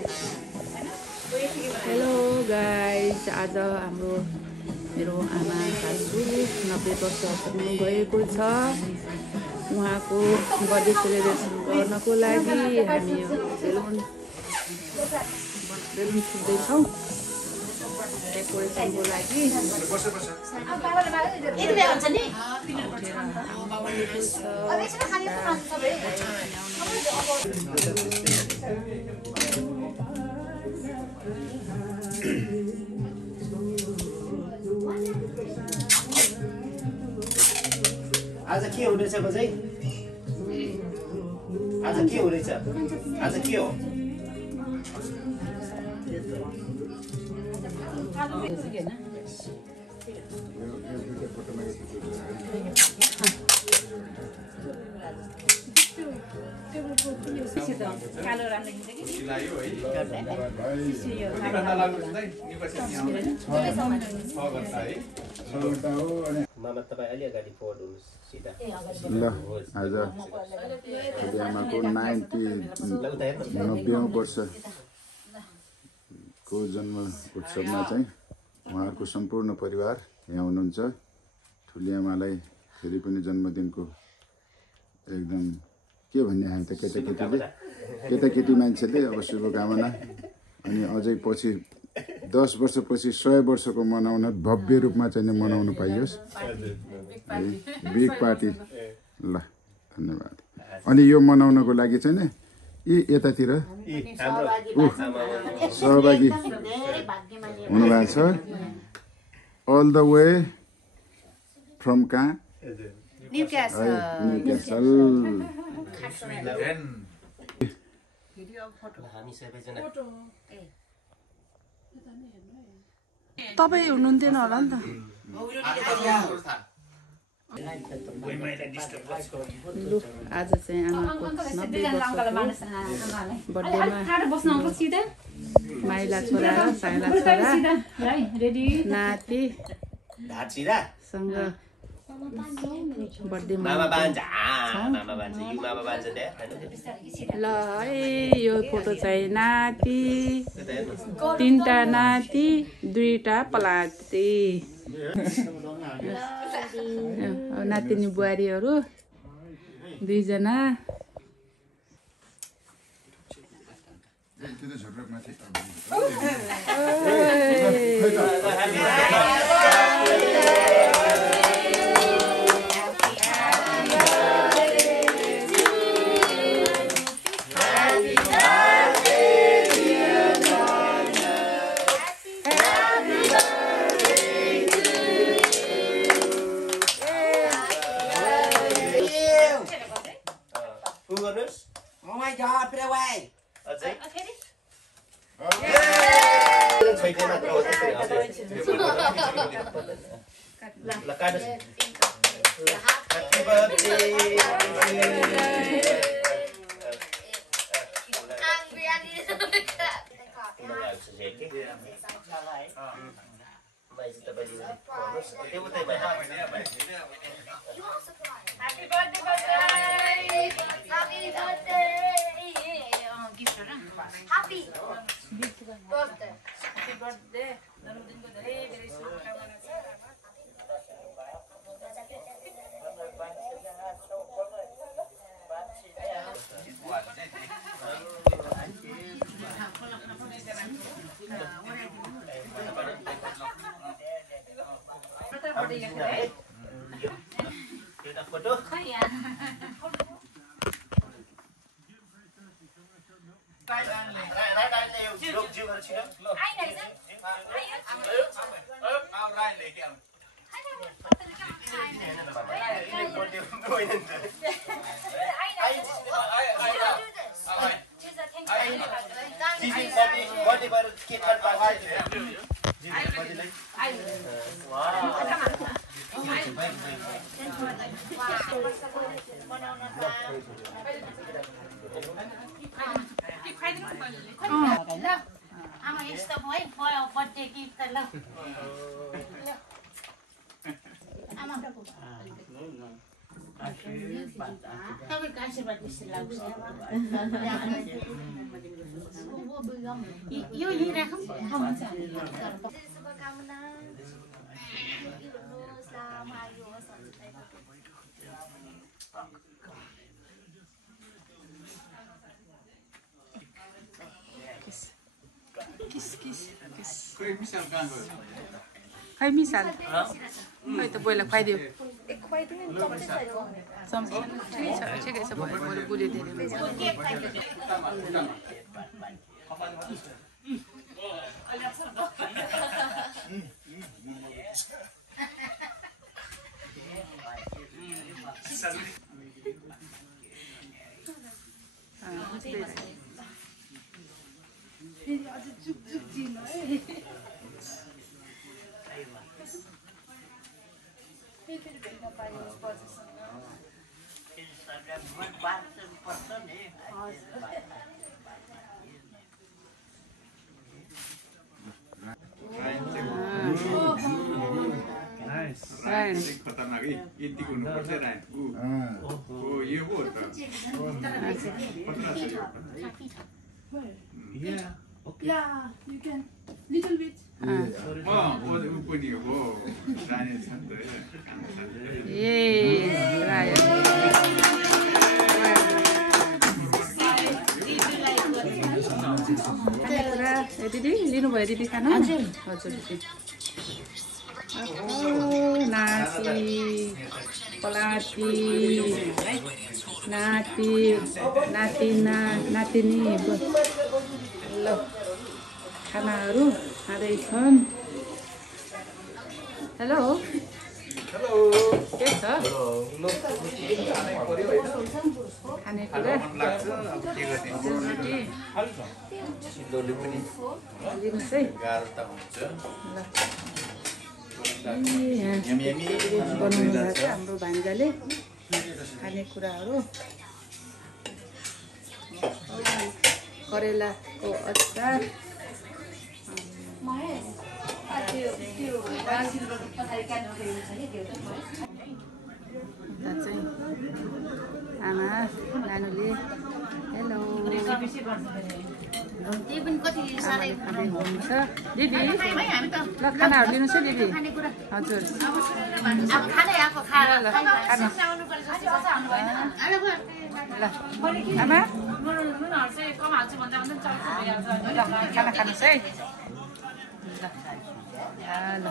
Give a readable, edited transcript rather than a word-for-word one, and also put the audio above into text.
Hello guys, आज हाम्रो मेरो आमा सासू 90 वर्ष पुग्नु भएको छ। उहाँको बर्थडे सेलिब्रेसन गर्नको लागि हामी बेलुन फुट्दैछौँ डेकोरेसनको लागि। आज के हुँदैछ बजै? आज के हुँदैछ? आज के हो? कालो राम्रो हुन्छ कि मामा तपाईँ अलि अगाडि फोर्ड हुनुहोस् सिधा। ल आज आमाको 90औं वर्षको जन्म उत्सवमा चाहिँ उहाँहरूको सम्पूर्ण परिवार यहाँ हुनुहुन्छ। ठुली आमालाई फेरि पनि जन्मदिनको एकदम के भन्ने हामी त केटाकेटी मान्छेले अब शुभकामना। अनि अझै पछि 10 वर्षपछि 100 वर्षको मनाउन भव्य रूपमा चाहिँ मनाउनु पाइयोस्। Big party. ल धन्यवाद। अनि यो मनाउनको लागि चाहिँ नि यतातिर सहभागी हुनुभएको छ। अल द वे फ्रम कहाँ? न्युक्यासल। तपाईँ हुनुहुन्थेन होला नि त। आज चाहिँ आमाको 90 वर्षको बर्थडेमा माइला छोरा र साइला छोरा नातिसँग बर्थडे ल है। यो फोटो चाहिँ नाति, 3टा नाति, 2टा पलाती, नातिनी बुहारीहरू 2 जना। Oh my God, put away. Okay. Happy birthday. Foto? Kaya. Ama yesta boy boy birthday gift la. Ama तपाईँको आशीर्वाद बेसी लाग्छ यो यहीँ राखौँ शुभकामना खै मिसाल खै त पहिला खुवाइदियो ठिकै छ मैले बुझिदिएँ खतरनाक है यतिको हुनुपर्छ राइन यो पो हो त you can little bit पनि हो राइन छ नि त दिदी लिनुभयो दिदी खाना हजुर दिदी नाति पलाती नाति नातिना नातिनी ल खानाहरू खाँदैछन् हेलो के छ खानेकुरा लिनुहोस् है बनाउनु भएको छ हाम्रो भान्जाले खानेकुराहरू करेलाको अचार चाहिँ आमा नानुले हेलो खाँदै हुनुहुन्छ दिदी ल खानाहरू लिनुहोस् है दिदी हजुर ल आमा खाना खानुहोस् है ल